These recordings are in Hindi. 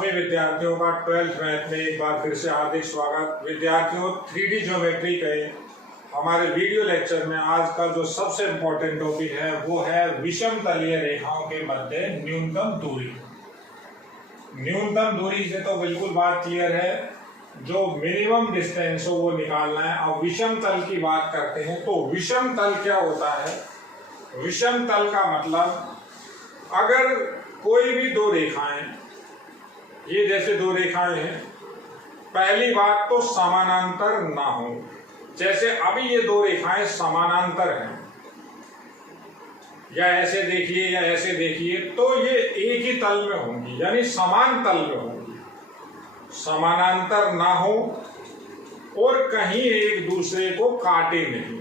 सभी विद्यार्थियों का 12th मैथ में एक बार फिर से हार्दिक स्वागत। विद्यार्थियों 3D ज्योमेट्री के हमारे वीडियो लेक्चर में आज का जो सबसे इम्पोर्टेंट टॉपिक है वो है विषम तलीय रेखाओं के मध्य न्यूनतम दूरी। न्यूनतम दूरी से तो बिल्कुल बात क्लियर है, जो मिनिमम डिस्टेंस हो वो निकालना है। अब विषम तल की बात करते हैं तो विषम तल क्या होता है? विषम तल का मतलब अगर कोई भी दो रेखाएं, ये जैसे दो रेखाएं हैं, पहली बात तो समानांतर ना हो। जैसे अभी ये दो रेखाएं समानांतर हैं, या ऐसे देखिए या ऐसे देखिए, तो ये एक ही तल में होंगी, यानी समान तल में होंगी। समानांतर ना हो और कहीं एक दूसरे को काटे नहीं।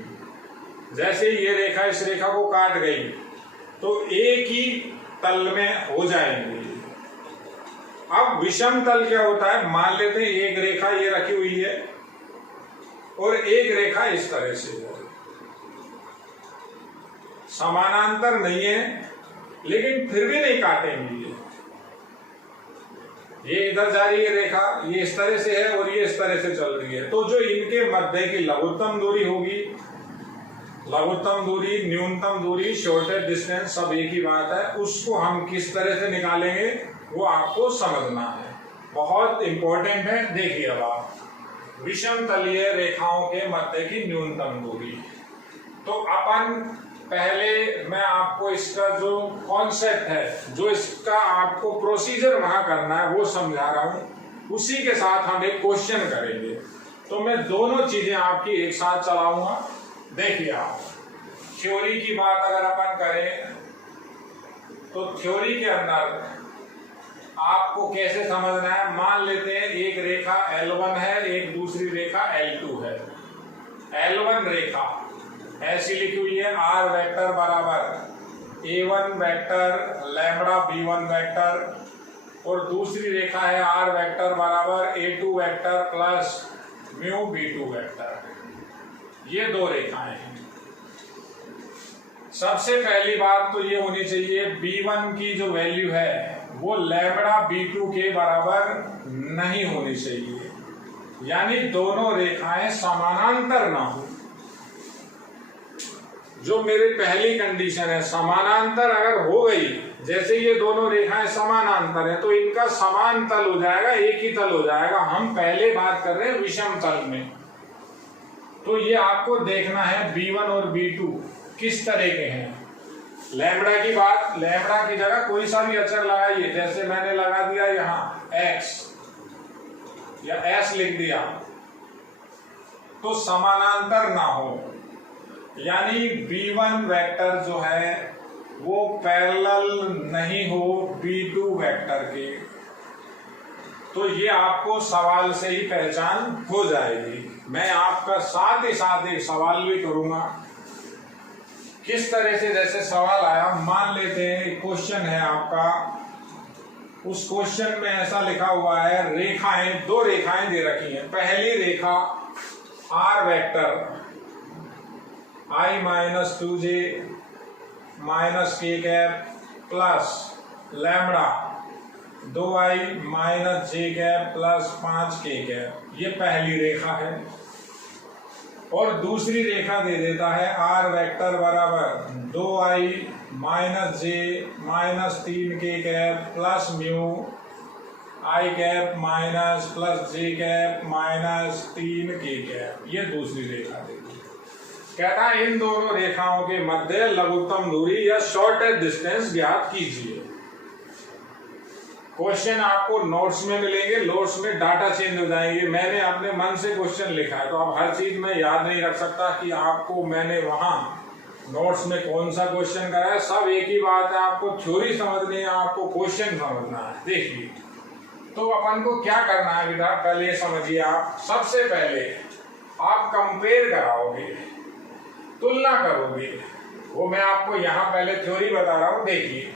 जैसे ये रेखा इस रेखा को काट गई तो एक ही तल में हो जाएंगे। अब विषम तल क्या होता है? मान लेते हैं एक रेखा ये रखी हुई है और एक रेखा इस तरह से है, समानांतर नहीं है लेकिन फिर भी नहीं काटेंगे। ये इधर जा रही है रेखा, ये इस तरह से है और ये इस तरह से चल रही है, तो जो इनके मध्य की लघुत्तम दूरी होगी, लघुत्तम दूरी, न्यूनतम दूरी, शॉर्टेस्ट डिस्टेंस, सब एक ही बात है। उसको हम किस तरह से निकालेंगे वो आपको समझना है, बहुत इंपॉर्टेंट है। देखिए अब आप, विषम तलीय रेखाओं के मध्य की न्यूनतम दूरी, तो अपन पहले मैं आपको इसका जो कॉन्सेप्ट है, जो इसका आपको प्रोसीजर वहां करना है वो समझा रहा हूं। उसी के साथ हम एक क्वेश्चन करेंगे, तो मैं दोनों चीजें आपकी एक साथ चलाऊंगा। देखिए आप, थ्योरी की बात अगर अपन करें तो थ्योरी के अंदर आपको कैसे समझना है? मान लेते हैं एक रेखा L1 है, एक दूसरी रेखा L2 है। L1 रेखा ऐसी लिखी हुई है, R वेक्टर बराबर A1 vector lambda B1 vector, और दूसरी रेखा है R वेक्टर बराबर A2 vector plus mu B2 vector. ये दो रेखाएं हैं। सबसे पहली बात तो ये होनी चाहिए, B1 की जो वैल्यू है वो लैम्बडा B2 के बराबर नहीं होनी चाहिए, यानी दोनों रेखाएं समानांतर ना हो। जो मेरी पहली कंडीशन है, समानांतर अगर हो गई, जैसे ये दोनों रेखाएं समानांतर है तो इनका समान तल हो जाएगा, एक ही तल हो जाएगा। हम पहले बात कर रहे हैं विषम तल में, तो ये आपको देखना है B1 और B2 किस तरह के हैं। लैम्बडा की बात, लैम्बडा की जगह कोई सा भी अक्षर लगाइए, जैसे मैंने लगा दिया यहाँ x या s लिख दिया, तो समानांतर ना हो, यानी B1 वेक्टर जो है वो पैरेलल नहीं हो B2 वेक्टर के, तो ये आपको सवाल से ही पहचान हो जाएगी। मैं आपका साथ ही साथ एक सवाल भी करूंगा, किस तरह से, जैसे सवाल आया, मान लेते हैं क्वेश्चन है आपका, उस क्वेश्चन में ऐसा लिखा हुआ है, रेखाएं, दो रेखाएं दे रखी हैं। पहली रेखा R vector I minus 2j minus k cap plus lambda 2i minus j cap plus 5k cap, ये पहली रेखा है। और दूसरी रेखा दे देता है R वेक्टर बराबर 2i minus j minus 3k cap plus mu i cap minus plus j cap minus 3k cap, ये दूसरी रेखा देती है। कहता है इन दोनों रेखाओं के मध्य लघुत्तम दूरी या शॉर्टेस्ट डिस्टेंस ज्ञात कीजिए। क्वेश्चन आपको नोट्स में मिलेंगे, नोट्स में डाटा चेंज हो जाएंगे। मैंने अपने मन से क्वेश्चन लिखा है, तो अब हर चीज में याद नहीं रख सकता कि आपको मैंने वहां नोट्स में कौन सा क्वेश्चन कराया। सब एक ही बात है, आपको थ्योरी समझनी है, आपको क्वेश्चन समझना है। देखिए, तो अपन को क्या करना है बेटा, पहले समझिए आप। सबसे पहले आप कंपेयर कराओगे, तुलना करोगे, वो मैं आपको यहाँ पहले थ्योरी बता रहा हूँ। देखिए,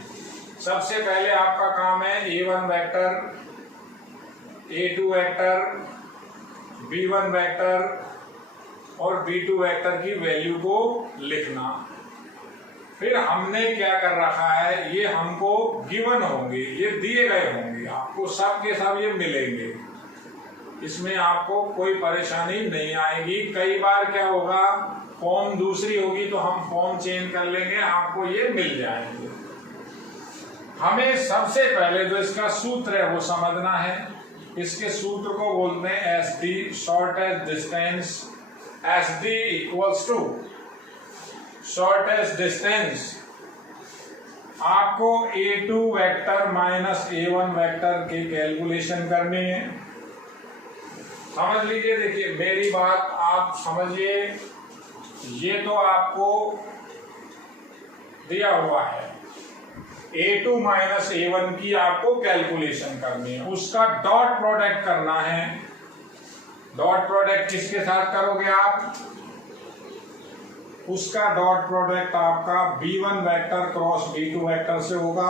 सबसे पहले आपका काम है A1 vector, A2 vector, B1 vector और B2 वेक्टर की वैल्यू को लिखना। फिर हमने क्या कर रखा है, ये हमको गिवन होंगे, ये दिए गए होंगे, आपको सब के सब ये मिलेंगे, इसमें आपको कोई परेशानी नहीं आएगी। कई बार क्या होगा, फॉर्म दूसरी होगी तो हम फॉर्म चेंज कर लेंगे, आपको ये मिल जाएंगे। हमें सबसे पहले जो इसका सूत्र है वो समझना है। इसके सूत्र को बोलते हैं S D, shortest distance. S D equals to shortest distance. आपको A2 vector minus A1 vector की कैलकुलेशन करनी है। समझ लीजिए, देखिए मेरी बात आप समझिए, ये तो आपको दिया हुआ है, A2 माइनस A1 की आपको कैलकुलेशन करनी है, उसका डॉट प्रोडक्ट करना है। डॉट प्रोडक्ट किसके साथ करोगे आप, उसका डॉट प्रोडक्ट आपका B1 vector cross B2 vector से होगा।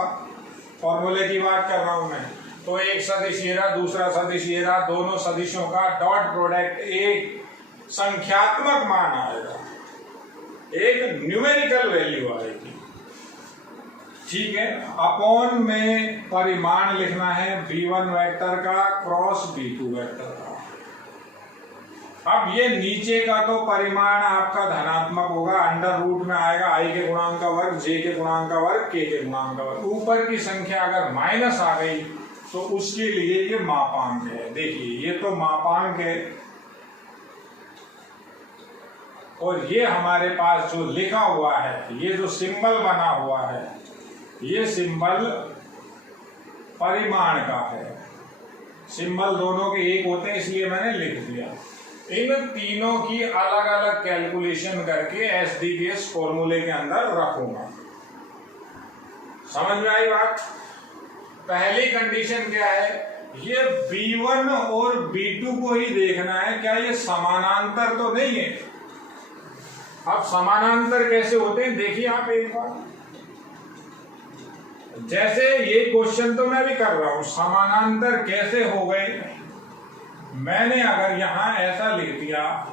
फॉर्मूले की बात कर रहा हूं मैं, तो एक सदिश ये रहा, दूसरा सदिश ये रहा, दोनों सदिशों का डॉट प्रोडक्ट एक संख्यात्मक मान आएगा, एक न्यूमेरिकल वैल्यू आएगी, ठीक है। अपॉन में परिमाण लिखना है B1 वेक्टर का क्रॉस B2 वेक्टर का। अब ये नीचे का तो परिमाण आपका धनात्मक होगा, अंडर रूट में आएगा i के गुणांक का वर्ग, j के गुणांक का वर्ग, k के गुणांक का वर्ग। ऊपर की संख्या अगर माइनस आ गई तो उसके लिए ये मापांक है। देखिए ये तो मापांक है, और ये हमारे पास जो लिखा हुआ है, ये जो सिंबल बना हुआ है, ये सिंबल परिमाण का है। सिंबल दोनों के एक होते हैं, इसलिए मैंने लिख दिया। इन तीनों की अलग अलग कैलकुलेशन करके एसडीबीएस फॉर्मूले के अंदर रखूंगा। समझ में आई बात। पहली कंडीशन क्या है, ये B1 और B2 को ही देखना है, क्या ये समानांतर तो नहीं है। अब समानांतर कैसे होते हैं देखिए आप एक बार, जैसे ये क्वेश्चन तो मैं भी कर रहा हूं, समानांतर कैसे हो गए। मैंने अगर यहां ऐसा लिख दिया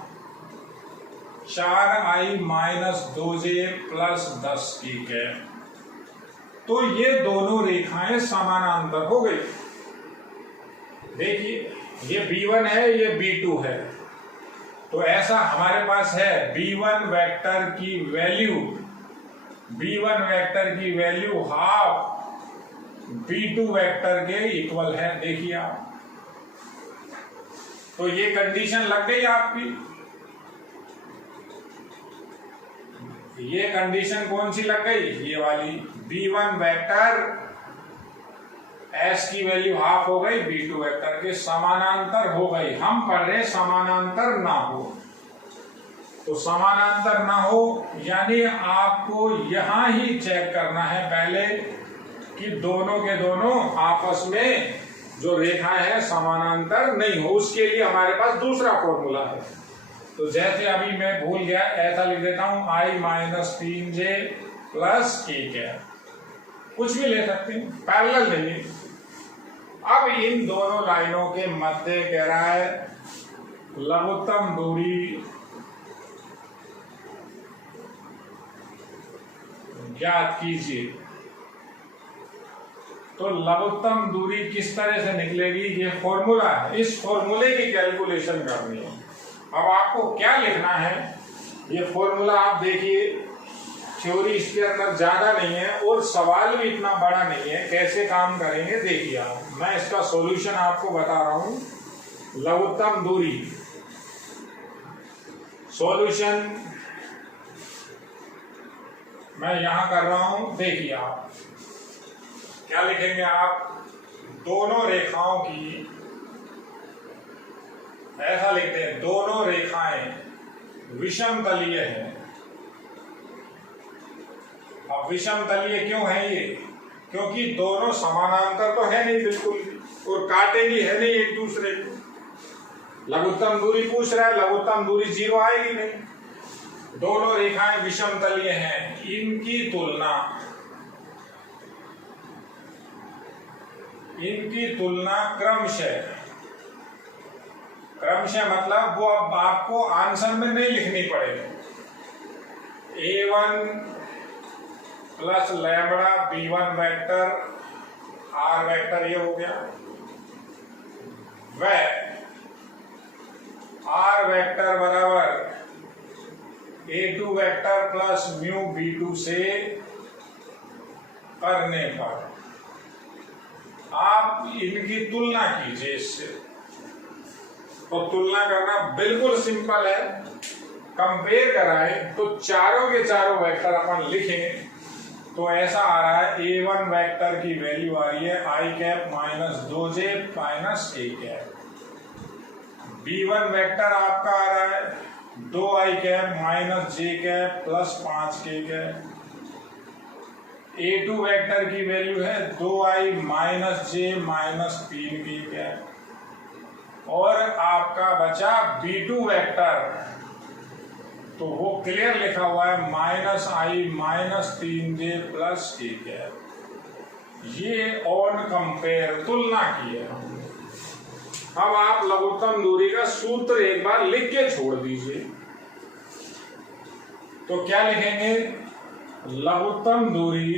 4i माइनस 2j प्लस 10 की कैप, तो ये दोनों रेखाएं समानांतर हो गई। देखिए ये B1 है, ये B2 है, तो ऐसा हमारे पास है B1 वेक्टर की वैल्यू हाफ B2 वेक्टर के इक्वल है। देखिए आप, तो ये कंडीशन लग गई आपकी। ये कंडीशन कौन सी लग गई, ये वाली। B1 वेक्टर S की वैल्यू हाफ हो गई B2 वेक्टर के, समानांतर हो गई। हम पढ़ रहे समानांतर ना हो, तो समानांतर ना हो यानी आपको यहां ही चेक करना है पहले कि दोनों के दोनों आपस में जो रेखा है समानांतर नहीं हो। उसके लिए हमारे पास दूसरा फॉर्मूला है। तो जैसे अभी मैं भूल गया, ऐसा लिख देता हूं i minus 3j plus k cap, कुछ भी ले सकते हैं, पैरेलल नहीं। अब इन दोनों लाइनों के मध्य कह रहा है लघुत्तम दूरी ज्ञात कीजिए। तो लघुत्तम दूरी किस तरह से निकलेगी, ये फॉर्मूला है, इस फॉर्मूले की कैलकुलेशन करनी है। अब आपको क्या लिखना है, ये फॉर्मूला आप देखिए, थ्योरी इसके अंदर ज्यादा नहीं है और सवाल भी इतना बड़ा नहीं है। कैसे काम करेंगे देखिए आप, मैं इसका सॉल्यूशन आपको बता रहा हूं। लघुत्तम दूरी सॉल्यूशन मैं यहां कर रहा हूं। देखिए आप क्या लिखेंगे, आप दोनों रेखाओं की, ऐसा लिखते हैं, दोनों रेखाएं विषम तलीय है। अब विषम तलीय क्यों है ये, क्योंकि दोनों समानांतर तो है नहीं बिल्कुल, और काटेगी है नहीं एक दूसरे को। लघुत्तम दूरी पूछ रहा है, लघुत्तम दूरी 0 आएगी नहीं। दोनों रेखाएं विषम तलीय हैं, इनकी तुलना क्रमशः मतलब वो अब आपको आंसर में नहीं लिखनी पड़ेगी। A1 plus lambda B1 vector R vector, ये हो गया, व R वेक्टर बराबर A2 vector plus mu B2 से करने पर आप इनकी तुलना कीजिए इससे। तो तुलना करना बिल्कुल सिंपल है, कंपेयर कराएं तो चारों के चारों वेक्टर अपन लिखें तो ऐसा आ रहा है A1 वेक्टर की वैल्यू आ रही है i cap minus 2j minus a cap, B1 vector आपका आ रहा है 2i cap minus j cap plus 5k cap, A2 vector की वैल्यू है 2i minus j minus 3k cap, और आपका बचा B2 वेक्टर, तो वो क्लियर लिखा हुआ है minus i minus 3j plus k cap. ये ऑन कंपेयर तुलना की है हमने। अब आप लघुत्तम दूरी का सूत्र एक बार लिख के छोड़ दीजिए। तो क्या लिखेंगे? लघुत्तम दूरी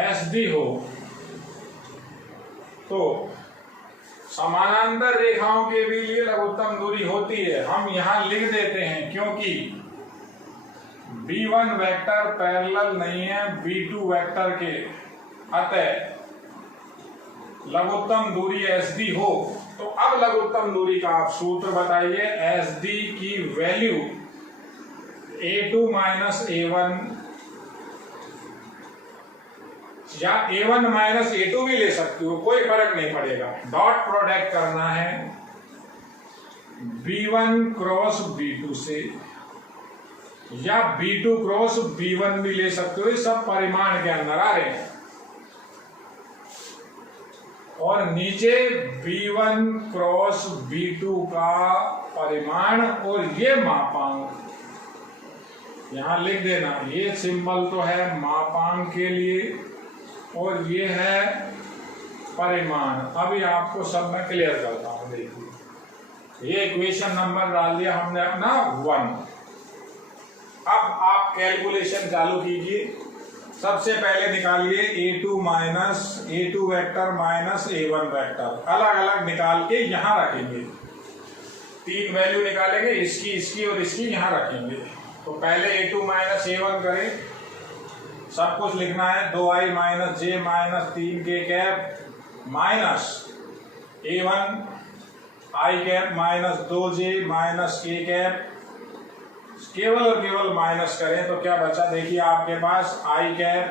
SD हो तो समानांतर रेखाओं के भी लिए लघुत्तम दूरी होती है। हम यहां लिख देते हैं क्योंकि B1 वेक्टर पैरेलल नहीं है B2 वेक्टर के, अतः लघुत्तम दूरी SD हो। तो अब लघुत्तम दूरी का आप सूत्र बताइए। SD की वैल्यू A2 माइनस A1 या A1 माइनस A2 भी ले सकते हो, कोई फर्क नहीं पड़ेगा। डॉट प्रोडक्ट करना है B1 क्रॉस B2 से, या B2 क्रॉस B1 भी ले सकते हो, ये सब परिमाण के अंदर आ रहे हैं। और नीचे B1 क्रॉस B2 का परिमाण और ये मापांक यहां लिख देना। ये सिंबल तो है मापांक के लिए और ये है परिमाण। अभी आपको सब मैं क्लियर करता हूं। देखिए, ये इक्वेशन नंबर डाल दिया हमने अपना 1। अब आप कैलकुलेशन चालू कीजिए। सबसे पहले निकालिए A2 vector minus A1 vector, अलग अलग निकाल के यहां रखेंगे। 3 वैल्यू निकालेंगे, इसकी और इसकी यहां रखेंगे। तो पहले A2 माइनस A1 करें, सब कुछ लिखना है। 2i minus j minus 3k cap minus A1 i cap minus 2j minus k cap, केवल और केवल माइनस करें तो क्या बचा? देखिए आपके पास i कैप,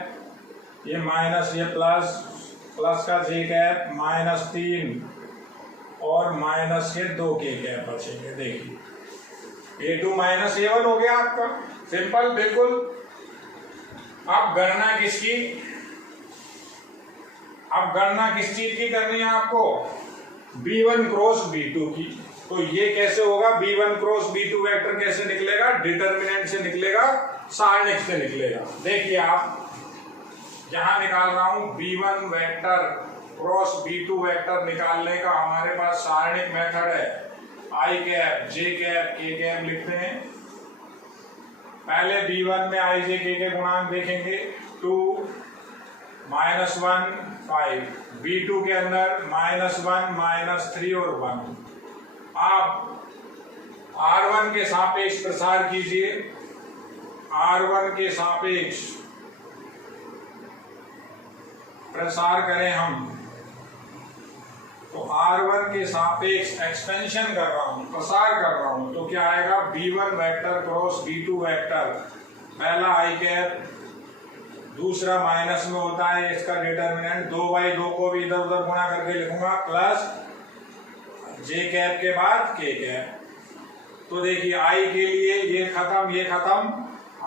ये माइनस, ये प्लस, प्लस का j कैप माइनस 3 और माइनस के 2k कैप बचेंगे। देखिए A2 माइनस A1 हो गया आपका, सिंपल बिल्कुल। अब गणना किसकी? अब गणना किस चीज की करनी है आपको? B1 क्रॉस B2 की। तो ये कैसे होगा? B1 क्रॉस B2 वेक्टर कैसे निकलेगा? डिटर्मिनेंट से निकलेगा, सारणिक से निकलेगा। देखिए आप यहां निकाल रहा हूं B1 vector cross B2 vector निकालने का हमारे पास सारणिक मेथड है। i cap, j cap, k cap लिखते हैं। पहले B1 में i j k के गुणांक देखेंगे। 2 माइनस 1 5, B2 के अंदर माइनस 1 माइनस 3 और 1। आप R1 के सापेक्ष प्रसार कीजिए। R1 के सापेक्ष प्रसार करें हम, तो R1 के सापेक्ष एक्सपेंशन कर रहा हूं, प्रसार कर रहा हूं, तो क्या आएगा? B1 vector cross B2 vector, पहला i कैप, दूसरा माइनस में होता है इसका डिटर्मिनेंट, 2/2 को भी इधर उधर गुणा करके लिखूंगा, प्लस j कैप के बाद k कैप। तो देखिए i के लिए ये खत्म, ये खत्म।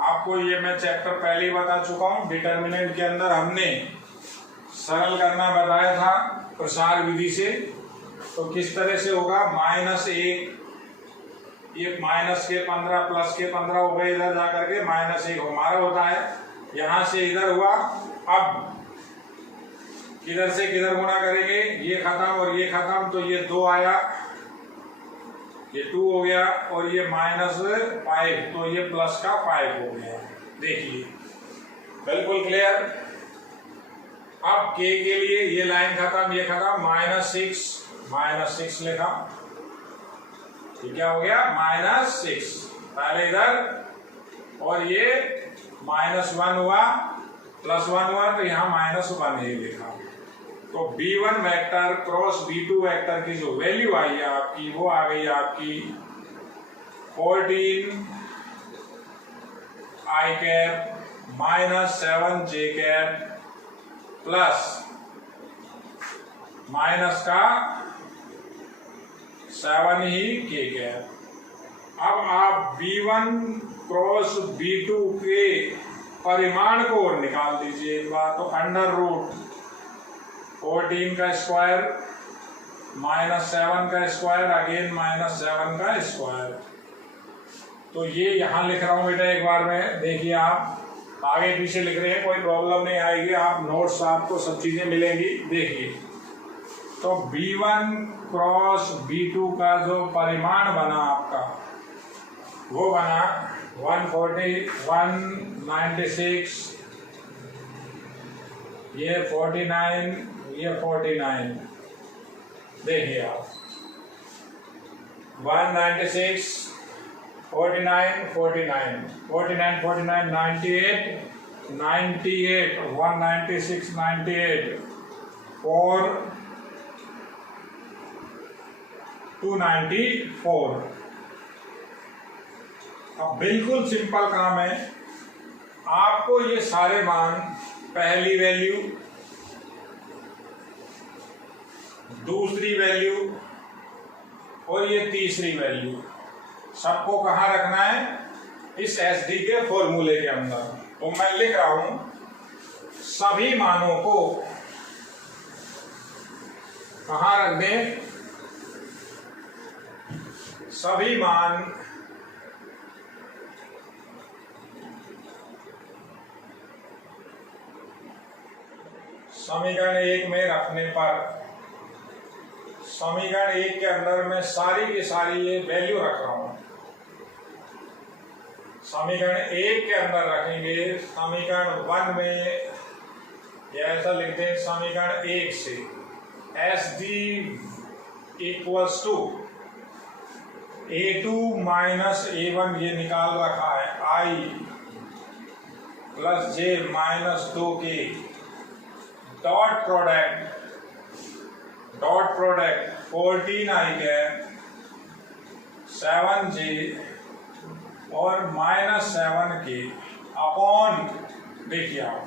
आपको ये मैं चैप्टर पहले ही बता चुका हूं। डिटर्मिनेंट के अंदर हमने सरल करना बताया था प्रसार विधि से। तो किस तरह से होगा? -1, ये माइनस के 15 प्लस के 15 हो गए, इधर जाकर के -1 हमारा होता है, यहां से इधर हुआ। अब किधर से किधर गुणा करेंगे? ये खत्म और ये खत्म, तो ये 2 आया, ये 2 हो गया और ये -5, तो ये प्लस का 5 हो गया। देखिए बिल्कुल क्लियर। अब k के लिए ये लाइन खत्म, ये खत्म, -6 लिखा, ये क्या हो गया -6 पहले इधर, और ये -1 हुआ, +1 हुआ, तो यहाँ -1 ही लिखा। तो B1 vector cross B2 vector की जो वैल्यू आई है आपकी, वो आ गई आपकी 14 i cap -7 j cap plus minus का 7 ही k कैप। अब आप B1 क्रॉस B2 के परिमाण को और निकाल दीजिए एक बार। तो √14 का स्क्वायर -7 का स्क्वायर अगेन -7 का स्क्वायर। तो ये यहां लिख रहा हूं बेटा एक बार में, देखिए आप आगे पीछे लिख रहे हैं, कोई प्रॉब्लम नहीं आएगी, आप नोट्स आपको सब चीजें मिलेंगी। देखिए तो B1 क्रॉस B2 का जो परिमाण बना आपका, वो बना 140, 196, ये 49, ये 49। देखिए आप 196, 49, 49, 49, 49, 98, 98, 196, 98, 4, 294। अब बिल्कुल सिंपल काम है, आपको ये सारे मान, पहली वैल्यू, दूसरी वैल्यू और ये तीसरी वैल्यू, सबको कहाँ रखना है, इस SD के फॉर्मूले के अंदर। तो मैं लिख रहा हूं सभी मानों को कहाँ रख दें, सभी मान समीकरण 1 में रखने पर, समीकरण 1 के अंदर मैं सारी की सारी ये वैल्यू रख रहा हूं। समीकरण 1 के अंदर रखेंगे, समीकरण 1 में ये ऐसा लिखते हैं, समीकरण 1 से SD equals to A2 minus A1 ये निकाल रखा है, I plus J minus 2K, dot product 14i cap 7j और -7k अपॉन, देखिए आप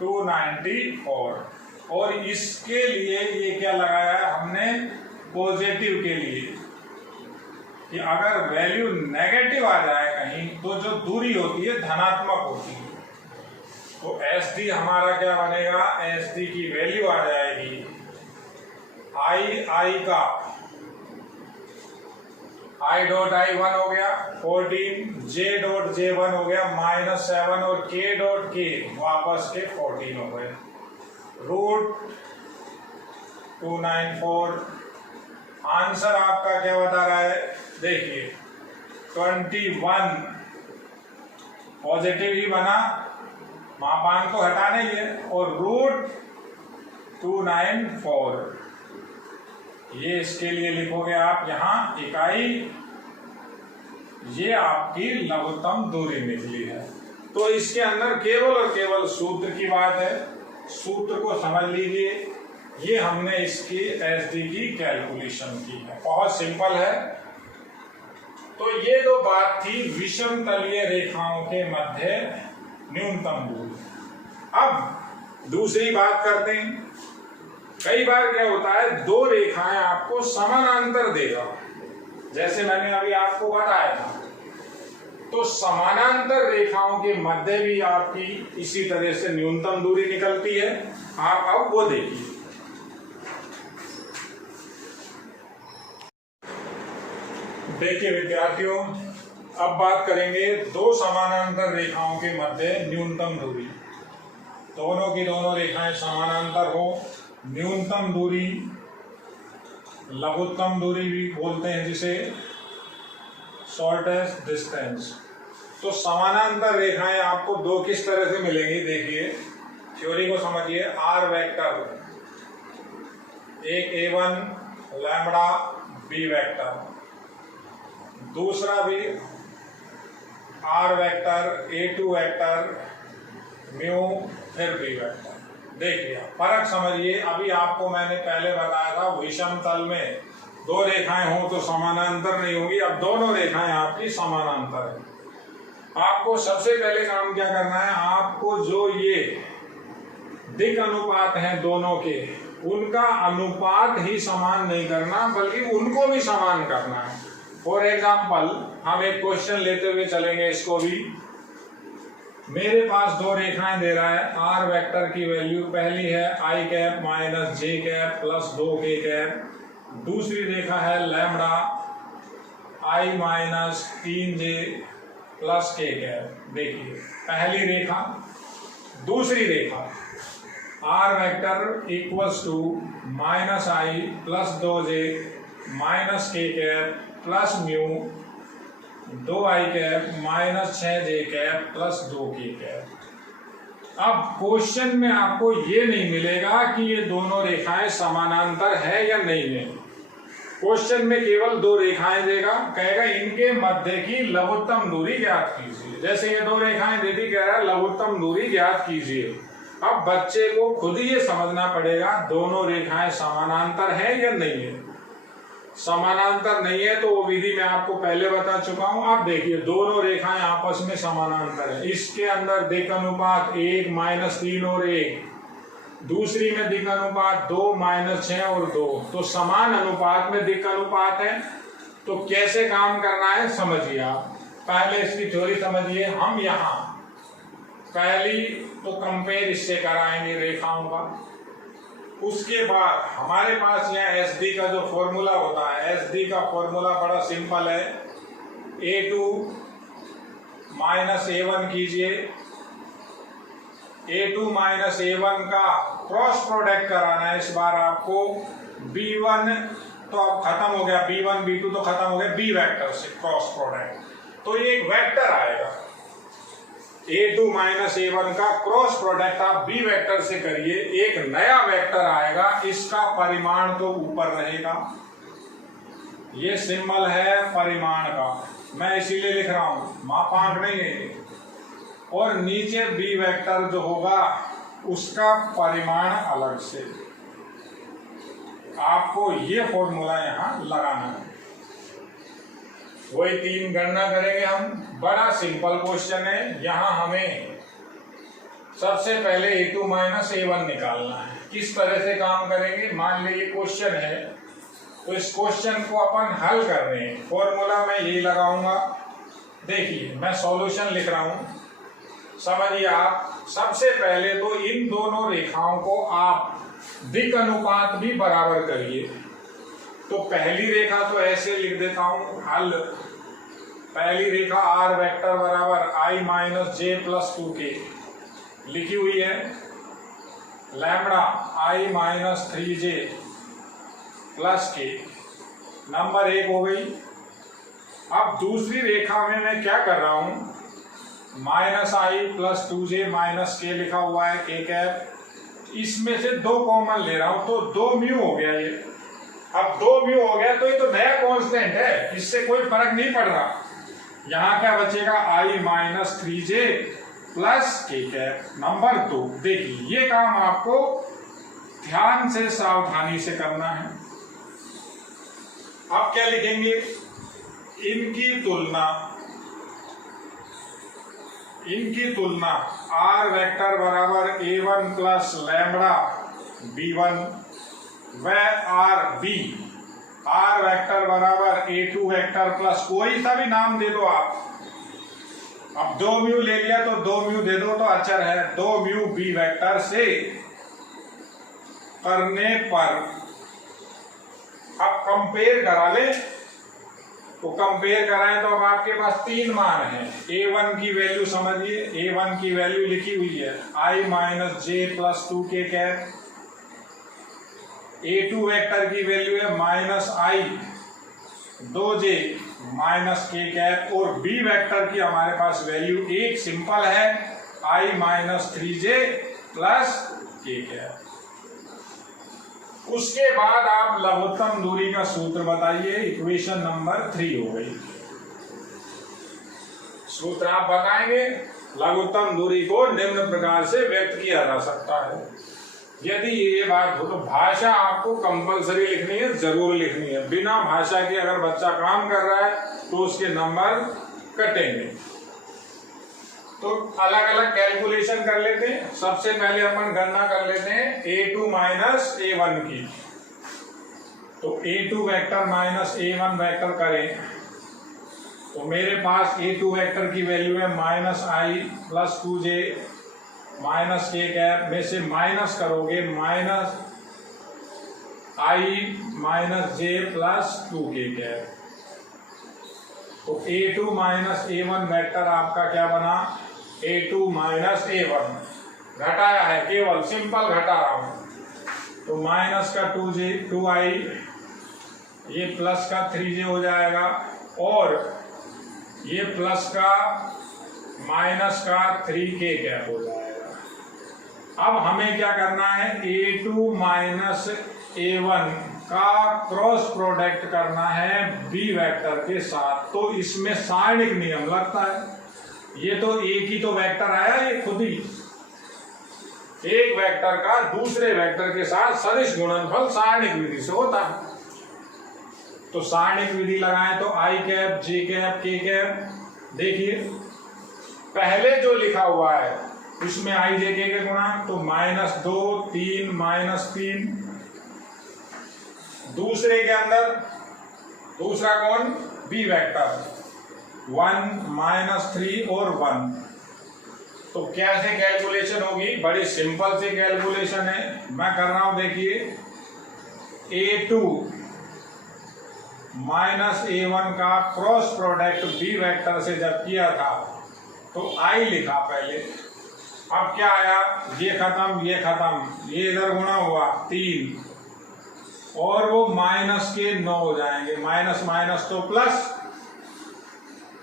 √294, और इसके लिए ये क्या लगाया है हमने, पॉजिटिव के लिए, कि अगर वैल्यू नेगेटिव आ जाए कहीं तो जो दूरी होती है धनात्मक होती है। तो SD हमारा क्या बनेगा, SD की वैल्यू आ जाएगी I का I.I1 हो गया 14, J.J1 हो गया -7 और K.K वापस के 14 हो गए, √294। आंसर आपका क्या बता रहा है, देखिए 21 पॉजिटिव ही बना, मापांक को हटाने ही है, और √294 ये इसके लिए लिखोगे आप यहाँ इकाई, ये आपकी लघुत्तम दूरी निकली है। तो इसके अंदर केवल और केवल सूत्र की बात है, सूत्र को समझ लीजिए। ये हमने इसकी SD की कैलकुलेशन की है, बहुत सिंपल है। तो ये जो बात थी विषम तलीय रेखाओं के मध्य न्यूनतम दूरी। अब दूसरी बात करते हैं। कई बार क्या होता है, दो रेखाएं आपको समानांतर देगा, जैसे मैंने अभी आपको बताया था। तो समानांतर रेखाओं के मध्य भी आपकी इसी तरह से न्यूनतम दूरी निकलती है। आप अब वो देखिए, देखिए विद्यार्थियों, अब बात करेंगे दो समानांतर रेखाओं के मध्य न्यूनतम दूरी। दोनों की दोनों रेखाएं समानांतर हो न्यूनतम दूरी, लघुत्तम दूरी भी बोलते हैं जिसे, शॉर्टेस्ट डिस्टेंस। तो समानांतर रेखाएं आपको दो किस तरह से मिलेंगी, देखिए थ्योरी को समझिए। आर वेक्टर, एक A1 लैम्बडा बी वेक्टर, दूसरा भी R vector A2 vector mu फिर बी वेक्टर। देखिए फर्क समझिए। अभी आपको मैंने पहले बताया था विषम तल में दो रेखाएं हो तो समानांतर नहीं होगी, अब दोनों रेखाएं आपकी समानांतर है। आपको सबसे पहले काम क्या करना है, आपको जो ये दिक् अनुपात हैं दोनों के, उनका अनुपात ही समान नहीं करना बल्कि उनको भी समान करना है। फॉर एग्जाम्पल हम एक क्वेश्चन लेते हुए चलेंगे, इसको भी। मेरे पास दो रेखाएं दे रहा है, आर वेक्टर की वैल्यू पहली है i cap minus j cap plus 2k cap, दूसरी रेखा है lambda i minus 3j plus k cap. देखिए पहली रेखा, दूसरी रेखा R vector equals to minus i plus 2j minus k cap plus mu 2i cap minus 6j cap plus 2k cap. अब क्वेश्चन में आपको ये नहीं मिलेगा कि ये दोनों रेखाएं समानांतर है या नहीं है। क्वेश्चन में केवल दो रेखाएं देगा, कहेगा इनके मध्य की लघुत्तम दूरी ज्ञात कीजिए। जैसे ये दो रेखाएं दे दी, कह रहा है लघुत्तम दूरी ज्ञात कीजिए। अब बच्चे को खुद ही ये समझना पड़ेगा दोनों रेखाएं समानांतर है या नहीं है। समानांतर नहीं है तो वो विधि मैं आपको पहले बता चुका हूं। आप देखिए दोनों रेखाएं आपस में समानांतर है। इसके अंदर दिक् अनुपात 1 माइनस 3 और 1, दूसरी में दिक् अनुपात 2 माइनस 6 और 2। तो समान अनुपात में दिक् अनुपात है। तो कैसे काम करना है समझिए आप। पहले इसकी थ्योरी समझिए। हम यहाँ पहली तो कंपेयर इससे कराएंगे रेखाओं का, उसके बाद हमारे पास यहाँ SD का जो फॉर्मूला होता है, SD का फॉर्मूला बड़ा सिंपल है। A2 माइनस A1 कीजिए, A2 माइनस A1 का क्रॉस प्रोडक्ट कराना है इस बार आपको। B1 तो अब खत्म हो गया, B1 B2 तो खत्म हो गया, B वेक्टर से क्रॉस प्रोडक्ट, तो ये एक वेक्टर आएगा। A2 माइनस A1 का क्रॉस प्रोडक्ट आप B वेक्टर से करिए, एक नया वेक्टर आएगा। इसका परिमाण तो ऊपर रहेगा, ये सिंबल है परिमाण का, मैं इसीलिए लिख रहा हूं, मापांक नहीं है। और नीचे B वेक्टर जो होगा उसका परिमाण अलग से। आपको ये फॉर्मूला यहां लगाना है। वही 3 गणना करेंगे हम। बड़ा सिंपल क्वेश्चन है। यहाँ हमें सबसे पहले A2 माइनस A1 निकालना है। किस तरह से काम करेंगे, मान लीजिए क्वेश्चन है तो इस क्वेश्चन को अपन हल कर रहे हैं। फॉर्मूला मैं यही लगाऊंगा। देखिए मैं सॉल्यूशन लिख रहा हूं, समझिए आप। सबसे पहले तो इन दोनों रेखाओं को आप दिक् अनुपात भी बराबर करिए। तो पहली रेखा तो ऐसे लिख देता हूं, हल। पहली रेखा आर वेक्टर बराबर आई माइनस जे प्लस 2k लिखी हुई है, lambda i minus 3j plus k, number 1 हो गई। अब दूसरी रेखा में मैं क्या कर रहा हूं, minus i plus 2j minus k लिखा हुआ है, k कैप। इसमें से 2 कॉमन ले रहा हूं तो 2 म्यू हो गया ये। अब 2 म्यू हो गया तो ये तो नया कांस्टेंट है, इससे कोई फर्क नहीं पड़ रहा। यहाँ क्या बचेगा, i minus 3j plus k cap, number 2। देखिए ये काम आपको ध्यान से सावधानी से करना है। अब क्या लिखेंगे, इनकी तुलना आर वेक्टर बराबर A1 प्लस लैम्बडा B1 व आर वेक्टर बराबर A2 वेक्टर प्लस कोई सा भी नाम दे दो आप। अब 2 म्यू ले लिया तो 2 म्यू दे दो तो अचर है, 2 म्यू B वेक्टर से करने पर अब कंपेयर करा ले। तो कंपेयर कराएं तो अब आपके पास 3 मान हैं। A1 की वैल्यू समझिए, A1 की वैल्यू लिखी हुई है i minus j plus 2k cap, A2 vector की वैल्यू है -i 2j minus k cap, और B वेक्टर की हमारे पास वैल्यू एक सिंपल है i minus 3j plus k cap. उसके बाद आप लघुत्तम दूरी का सूत्र बताइए। इक्वेशन नंबर 3 हो गई। सूत्र आप बताएंगे। लघुत्तम दूरी को निम्न प्रकार से व्यक्त किया जा सकता है। यदि ये बात हो तो भाषा आपको कंपलसरी लिखनी है, जरूर लिखनी है। बिना भाषा के अगर बच्चा काम कर रहा है तो उसके नंबर कटेंगे। तो अलग अलग कैलकुलेशन कर लेते हैं। सबसे पहले अपन गणना कर लेते हैं A2 माइनस A1 की। तो A2 vector minus A1 vector करें तो मेरे पास A2 वेक्टर की वैल्यू है -i plus 2j minus k cap में से माइनस करोगे -i minus j plus 2k cap. तो A2 माइनस A1 वेक्टर आपका क्या बना? A2 माइनस A1 घटाया है, केवल सिंपल घटा रहा हूं। तो माइनस का 2i, ये प्लस का 3j हो जाएगा, और ये प्लस का माइनस का 3k कैप हो जाएगा। अब हमें क्या करना है? A2 माइनस A1 का क्रॉस प्रोडक्ट करना है B वेक्टर के साथ। तो इसमें सारणिक नियम लगता है। ये तो एक ही तो वेक्टर आया, ये खुद ही एक वेक्टर का दूसरे वेक्टर के साथ सदिश गुणनफल सारणिक विधि से होता है। तो सारणिक विधि लगाएं तो i cap, j cap, k cap. देखिए पहले जो लिखा हुआ है उसमें i j k के गुणांक, तो -2 3 -3। दूसरे के अंदर दूसरा कौन? B वेक्टर 1 -3 और 1। तो कैसे कैलकुलेशन होगी? बड़ी सिंपल सी कैलकुलेशन है, मैं कर रहा हूं। देखिए A2 माइनस A1 का क्रॉस प्रोडक्ट B वेक्टर से जब किया था तो I लिखा पहले। अब क्या आया? ये खत्म, ये खत्म, ये इधर गुणा हुआ 3, और वो माइनस के 9 हो जाएंगे। माइनस माइनस तो प्लस।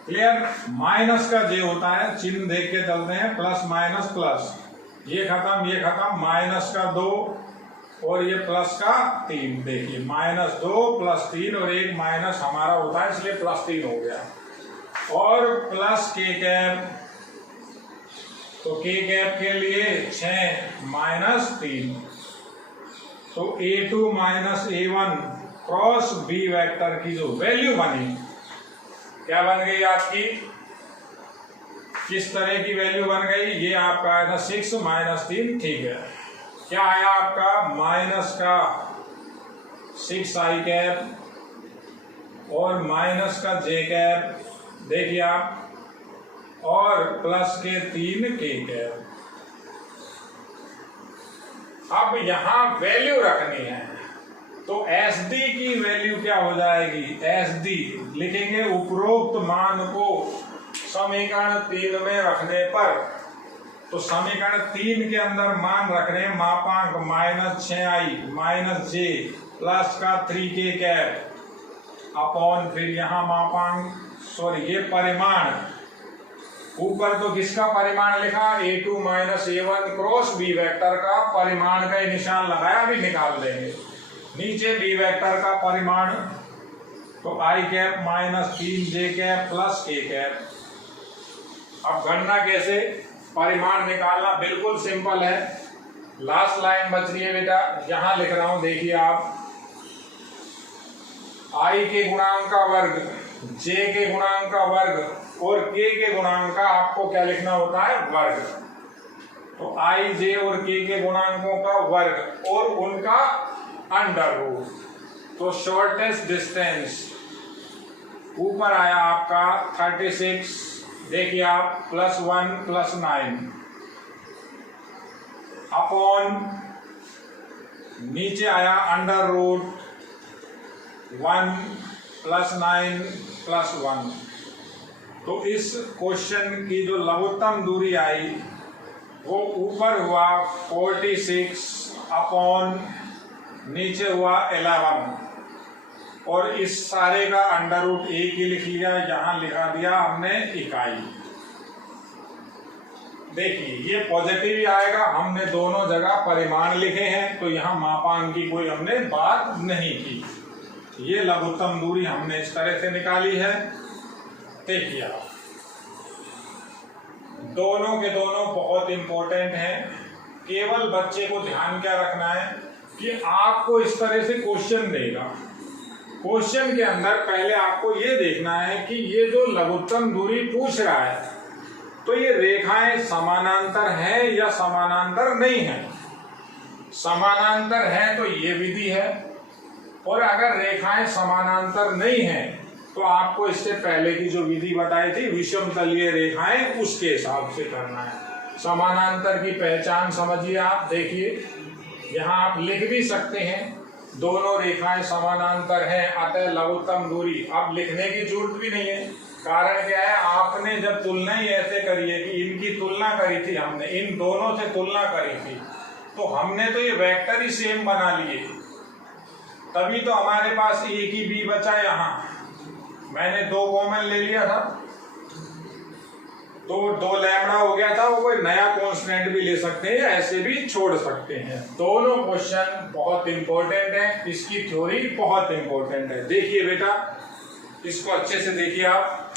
क्लियर? माइनस का j होता है, चिन्ह देख के चलते हैं, प्लस माइनस प्लस। ये खत्म, ये खत्म, माइनस का 2 और ये प्लस का 3। देखिए -2 + 3 और एक माइनस हमारा होता है, इसलिए +3 हो गया। और प्लस k कैप, तो k कैप के लिए 6 - 3। तो A2 minus A1 cross B vector की जो वैल्यू बनी, क्या बन गई आपकी? किस तरह की वैल्यू बन गई? ये आपका आएगा 6 - 3। ठीक है, क्या आया आपका? माइनस का 6i कैप और माइनस का j कैप, देखिए आप, और प्लस के 3k कैप। अब यहां वैल्यू रखनी है, तो SD की वैल्यू क्या हो जाएगी? SD लिखेंगे उपरोक्त मान को समीकरण 3 में रखने पर। तो समीकरण 3 के अंदर मान रख रहे हैं मापांक -6i माइनस j प्लस का 3k कैप अपॉन, फिर यहाँ मापांक, सॉरी ये परिमाण। ऊपर तो किसका परिमाण लिखा? A2 minus A1 cross B vector का परिमाण का निशान लगाया, अभी निकाल देंगे। नीचे B वेक्टर का परिमाण, तो i cap minus 3j cap plus k cap. अब गणना कैसे? परिमाण निकालना बिल्कुल सिंपल है। लास्ट लाइन बच रही है बेटा, यहां लिख रहा हूं, देखिए आप, i के गुणांक का वर्ग, j के गुणांक का वर्ग और k के गुणांक का आपको क्या लिखना होता है? वर्ग। तो i, j और k के गुणांकों का वर्ग और उनका अंडर रूट। तो शॉर्टेस्ट डिस्टेंस ऊपर आया आपका 36, देखिए आप, +1 + 9 अपॉन, नीचे आया अंडर रूट 1 + 9 + 1। तो इस क्वेश्चन की जो लघुत्तम दूरी आई वो ऊपर हुआ 46 अपॉन नीचे हुआ 11 और इस सारे का अंडर रूट 1 ही लिख लिया, यहां लिखा दिया हमने इकाई। देखिए ये पॉजिटिव ही आएगा, हमने दोनों जगह परिमाण लिखे हैं तो यहाँ मापांक की कोई हमने बात नहीं की। ये लघुत्तम दूरी हमने इस तरह से निकाली है। देखिए आप दोनों के दोनों बहुत इंपॉर्टेंट हैं। केवल बच्चे को ध्यान क्या रखना है कि आपको इस तरह से क्वेश्चन देगा, क्वेश्चन के अंदर पहले आपको ये देखना है कि ये जो लघुत्तम दूरी पूछ रहा है तो ये रेखाएं समानांतर हैं या समानांतर नहीं है। समानांतर है तो ये विधि है, और अगर रेखाएं समानांतर नहीं है तो आपको इससे पहले की जो विधि बताई थी विषम तलीय रेखाएं, उसके हिसाब से करना है। समानांतर की पहचान समझिए आप। देखिए यहाँ आप लिख भी सकते हैं दोनों रेखाएं समानांतर हैं अतः लघुत्तम दूरी। अब लिखने की जरूरत भी नहीं है, कारण क्या है, आपने जब तुलना ही ऐसे करी है कि इनकी तुलना करी थी, हमने इन दोनों से तुलना करी थी तो हमने तो ये वेक्टर ही सेम बना लिए, तभी तो हमारे पास एक ही बी बचा। यहाँ मैंने 2 कॉमन ले लिया था तो 2 लैम्बडा हो गया था, वो कोई नया कांस्टेंट भी ले सकते हैं, ऐसे भी छोड़ सकते हैं। दोनों क्वेश्चन बहुत इंपॉर्टेंट है, इसकी थ्योरी बहुत इंपॉर्टेंट है। देखिए बेटा इसको अच्छे से देखिए आप।